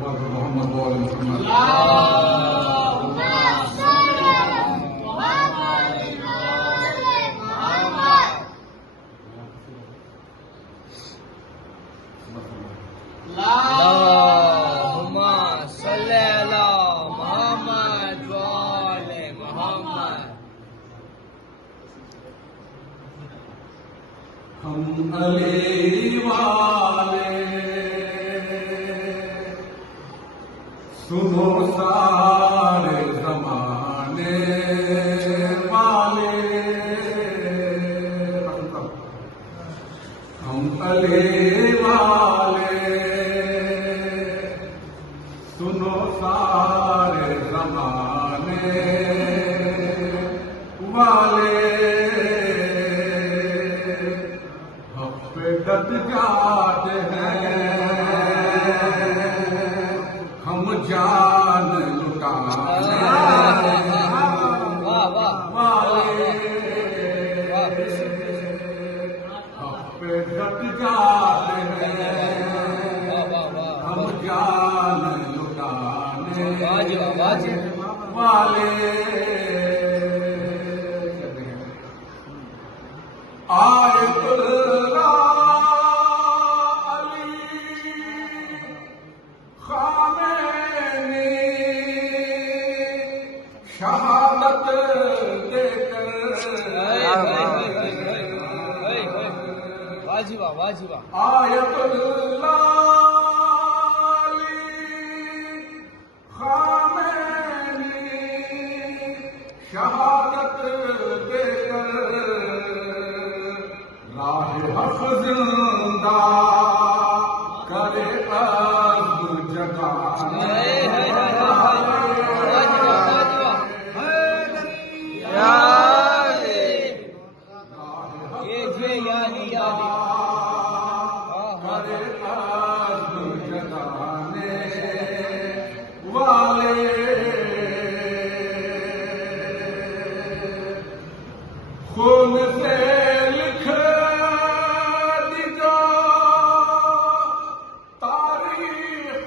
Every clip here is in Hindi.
मोहम्मद व आले मोहम्मद। हम अली वाले सुनो सारे जमाने वाले, हम अली वाले सुनो सारे जमाने वाले, डट जाते हैं हम जान लुटाने वाले, हम पे डट जाते हैं हम जान लुटाने वाले। शहादत देकर वाजिबा वाजिबा आयतुल्लाह खामैनी शहादत देकर राह हक जिंदा करे अर्ज़ जगाने वाले। खून से लिख दी जो तारीख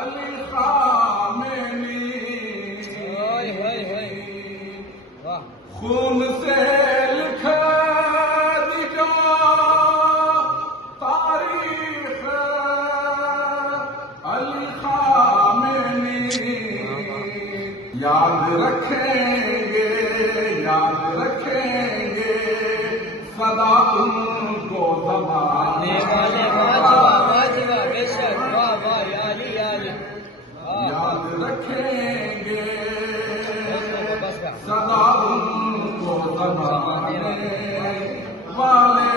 अली खामेनी, खून से लिख दी जो तारीख अली खामेनी, याद रखेंगे सदा उनको ज़माने वाले, बेशक वाह वाह याली याली, याद रखेंगे सदा उनको ज़माने वाले।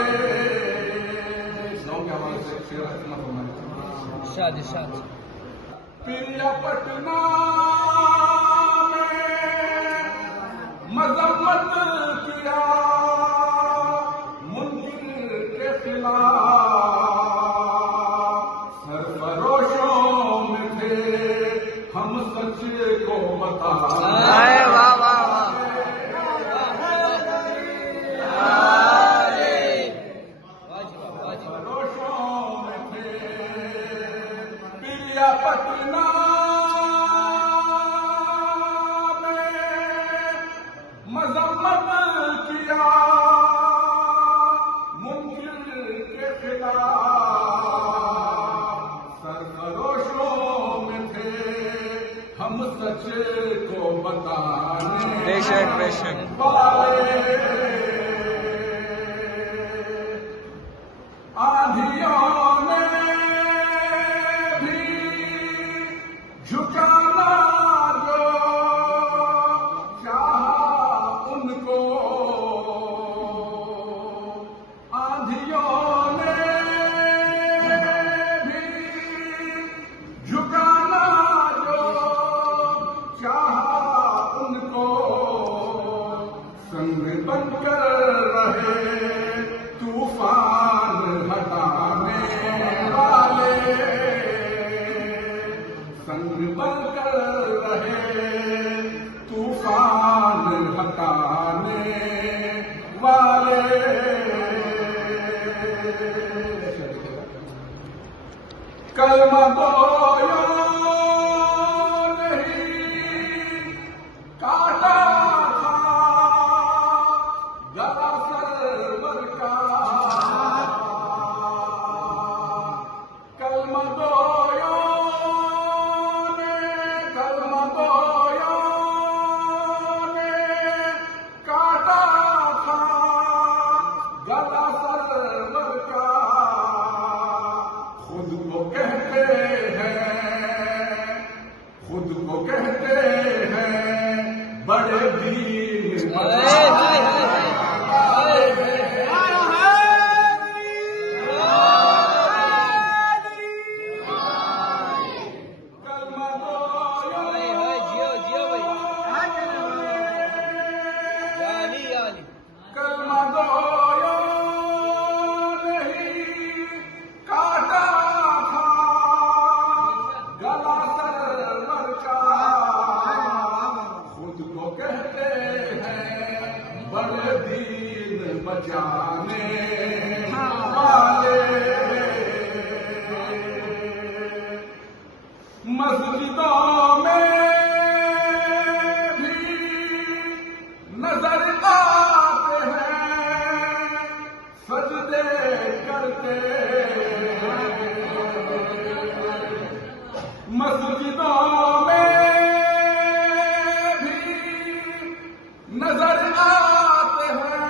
शादी शादी पिया पटना में मजम्मत किया मुनकिर के खिलाफ, सरफरोशों में थे हम सच को बता, पटना में मजम्मत किया मुनकिर के खिलाफ, सरफरोशों में थे हम सच को बताने बेशक वाले। आंधियों ने झुकाना जो चाहा उनको, आंधियों ने भी झुकाना जो चाहा उनको, संग बनकर रहे तूफान हटाने वाले, संग बनकर रहे तूफान हटाने वाले। कलमा दो या नहीं काटा था गला सरवर का कलमा दो या कलमा दो या काटा था गला सरवर का खुद को कहते हैं बड़े दीन कलमा दो कलमा दो नहीं काटा था गला सरवर का खुद को कहते हैं बड़े दीन बचाने वाले मस्जिदों में भी नजर आते हैं सजदे करते मस्जिदों में भी नजर आते हैं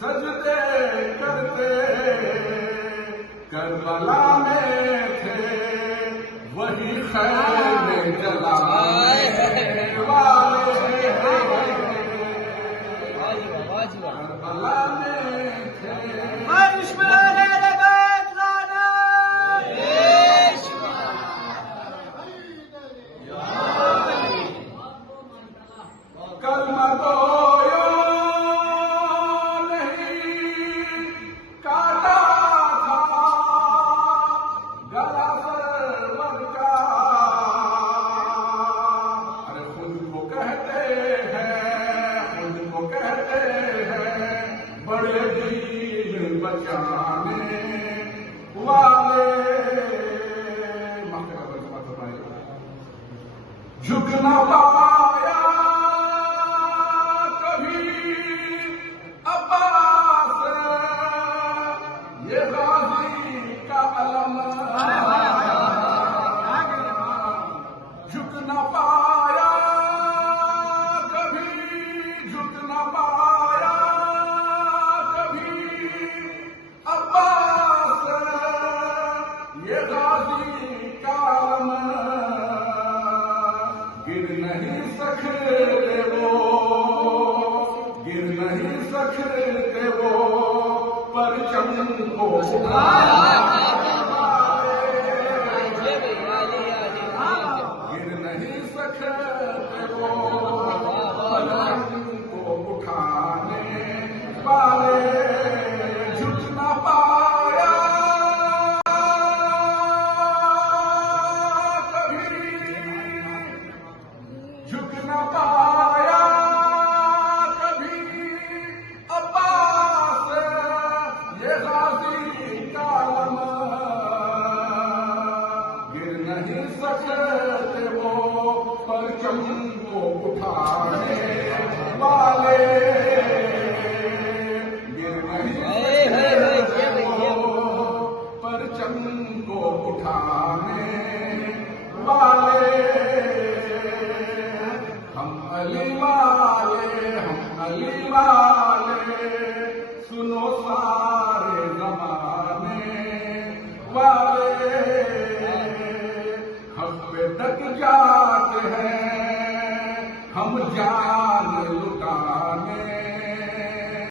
सजदे करते करबला में थे वही खैर जलाने वाले करबला में थे कलमा दो या नहीं काटा था गला सरवर का अरे खुद को कहते हैं बड़े दीन बचाने वाले झुक न पाया कभी अब्बास ये गाजी का अलम झुक न पाया कभी झुक न पाया कभी अब्बास ये गाजी का अलम गिर नहीं सकते वो परचम को गिर नहीं सकते वो परचम को उठाने वाले झुक न पाया कभी झुक न पाया कभी अब्बास ये गाजी का अलम गिर नहीं सकते वो परचम को उठाने वाले गिर नहीं सकते वो परचम को उठाने वाले हम अली वाले सुनो सारे जमाने वाले हक पे तक जाते हैं हम जा